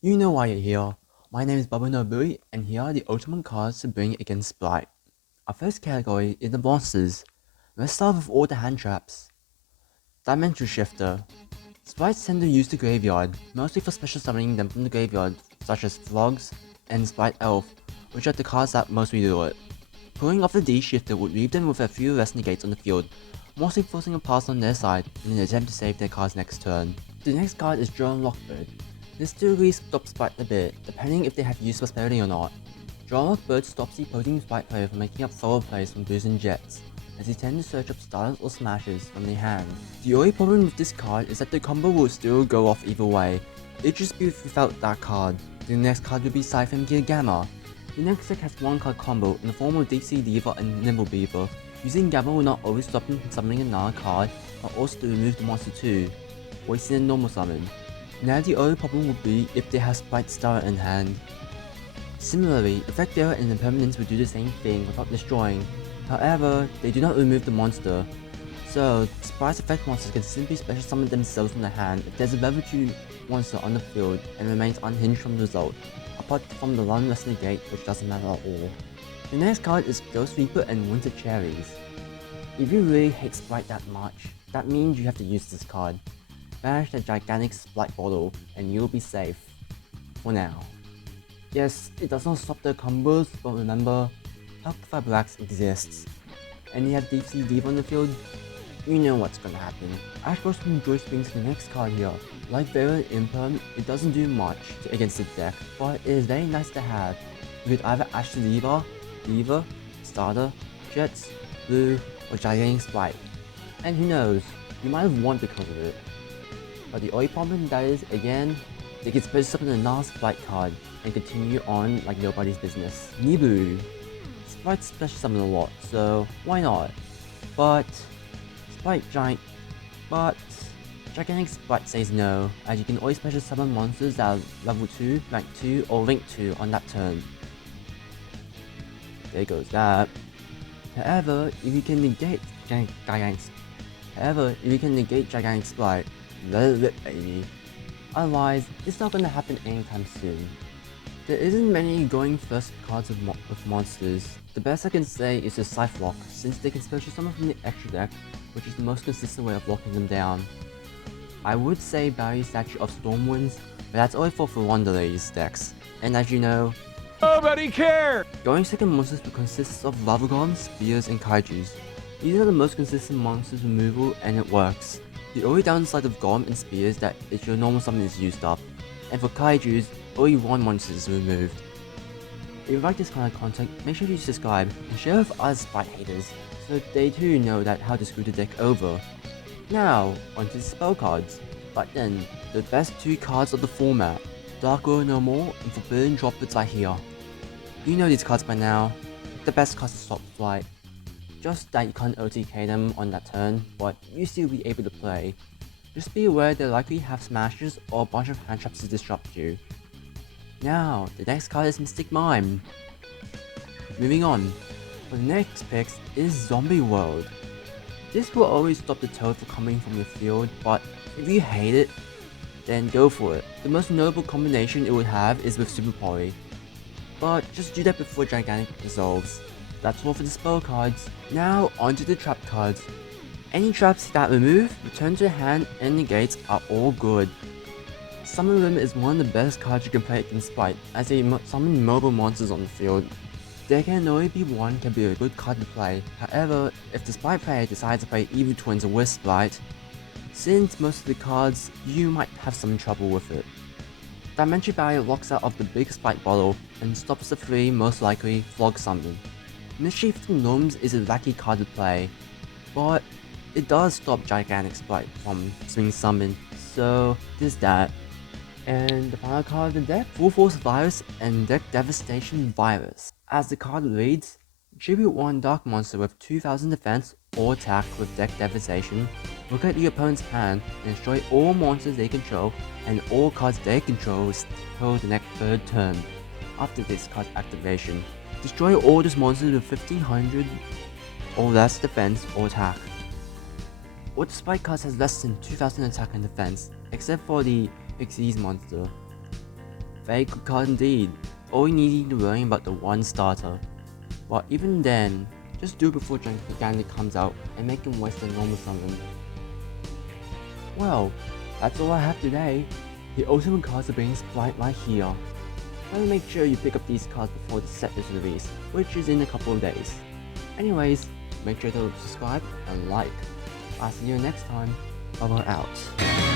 You know why you're here. My name is Baba Nobui, and here are the ultimate cards to bring against Blight. Our first category is the monsters. Let's start with all the hand traps. Dimension Shifter. Sprites tend to use the graveyard, mostly for special summoning them from the graveyard, such as Flogs and Sprite Elf, which are the cards that mostly do it. Pulling off the D Shifter would leave them with a few less negates on the field, mostly forcing a pass on their side in an attempt to save their cards next turn. The next card is Drone Lockbird. This typically stops Sprite a bit, depending if they have use prosperity or not. Drone Lockbird stops the opposing Sprite player from making up solo plays from boosting jets, as they tend to search up starters or smashes from their hand. The only problem with this card is that the combo will still go off either way, it'd just be without that card. The next card will be Siphon Gear Gamma. The next deck has one card combo in the form of Deep Sea Diva and Nimble Beaver. Using Gamma will not always stop them from summoning another card, but also to remove the monster too, wasting a normal summon. Now the only problem would be if they have Sprite Star in hand. Similarly, Effect Bearer and Impermanence would do the same thing without destroying, however, they do not remove the monster. So, Sprite's effect monsters can simply special summon themselves from the hand if there's a level 2 monster on the field and remains unhinged from the result, apart from the one less negate which doesn't matter at all. The next card is Ghost Reaper and Winter Cherries. If you really hate Sprite that much, that means you have to use this card. Banish the gigantic Sprite bottle and you'll be safe. For now. Yes, it does not stop the combos, but remember, Alpha Blacks exists. And you have Deep Sea Diva on the field, you know what's gonna happen. Ash Burst from Joyce brings the next card here. Like Veil and Imperm, it doesn't do much against the deck, but it is very nice to have. You could either Ash the Diva, Starter, Jets, Blue, or Gigantic Sprite. And who knows, you might have won because of it. But the only problem that is, again, they can special summon another Sprite card and continue on like nobody's business. Nibu. Sprite special summon a lot, so why not? But Gigantic Sprite says no, as you can always special summon monsters that are level 2, rank 2, or rank 2 on that turn. There goes that. However, if you can negate Gigantic Sprite, let it rip, baby. Otherwise, it's not gonna happen anytime soon. There isn't many going first cards with monsters. The best I can say is the Scythe Lock, since they can special summon from the extra deck, which is the most consistent way of locking them down. I would say Barry Statue of Stormwinds, but that's only for Wanderley's decks. And as you know, Nobody cares! going second monsters consists of Lavagons, Spears, and Kaijus. These are the most consistent monsters removal, and it works. The only downside of Golem and Spears is that your normal summon is used up, and for Kaijus, only one monster is removed. If you like this kind of content, make sure you subscribe and share with other Sprite haters, so they too know that how to screw the deck over. Now, onto the spell cards. But then, the best two cards of the format, Dark World No More and Forbidden Droplets are here. You know these cards by now, the best cards to stop Flight. Just that you can't OTK them on that turn, but you still be able to play. Just be aware they likely have smashes or a bunch of hand traps to disrupt you. Now, the next card is Mystic Mime. Moving on, for the next picks is Zombie World. This will always stop the toad from coming from your field, but if you hate it, then go for it. The most notable combination it would have is with Super Poly, but just do that before Gigantic dissolves. That's all for the spell cards. Now onto the trap cards. Any traps that remove, return to hand, and negates are all good. Summon Limit is one of the best cards you can play against Sprite, as they summon mobile monsters on the field. There can only be one can be a good card to play, however, if the Sprite player decides to play Evil Twins with Sprite, since most of the cards, you might have some trouble with it. Dimension Barrier locks out of the big Sprite bottle, and stops the 3 most likely Flog summon. Mischief from Gnomes is a wacky card to play, but it does stop Gigantic Sprite from swing summon, so there's that. And the final card of the deck, Full Force Virus and Deck Devastation Virus. As the card reads, tribute one dark monster with 2000 defense or attack with Deck Devastation, look at your opponent's hand and destroy all monsters they control and all cards they control until the next third turn. After this card's activation, destroy all those monsters with 1500 or less defense or attack. All the Sprite cards has less than 2000 attack and defense, except for the Xyz monster. Very good card indeed. All you need to worry about the one starter. But even then, just do it before Gigantic comes out and make him waste a normal summon. Well, that's all I have today. The ultimate cards are being supplied right here. Try to make sure you pick up these cards before the set is released, which is in a couple of days. Anyways, make sure to subscribe and like. I'll see you next time. Bubba out.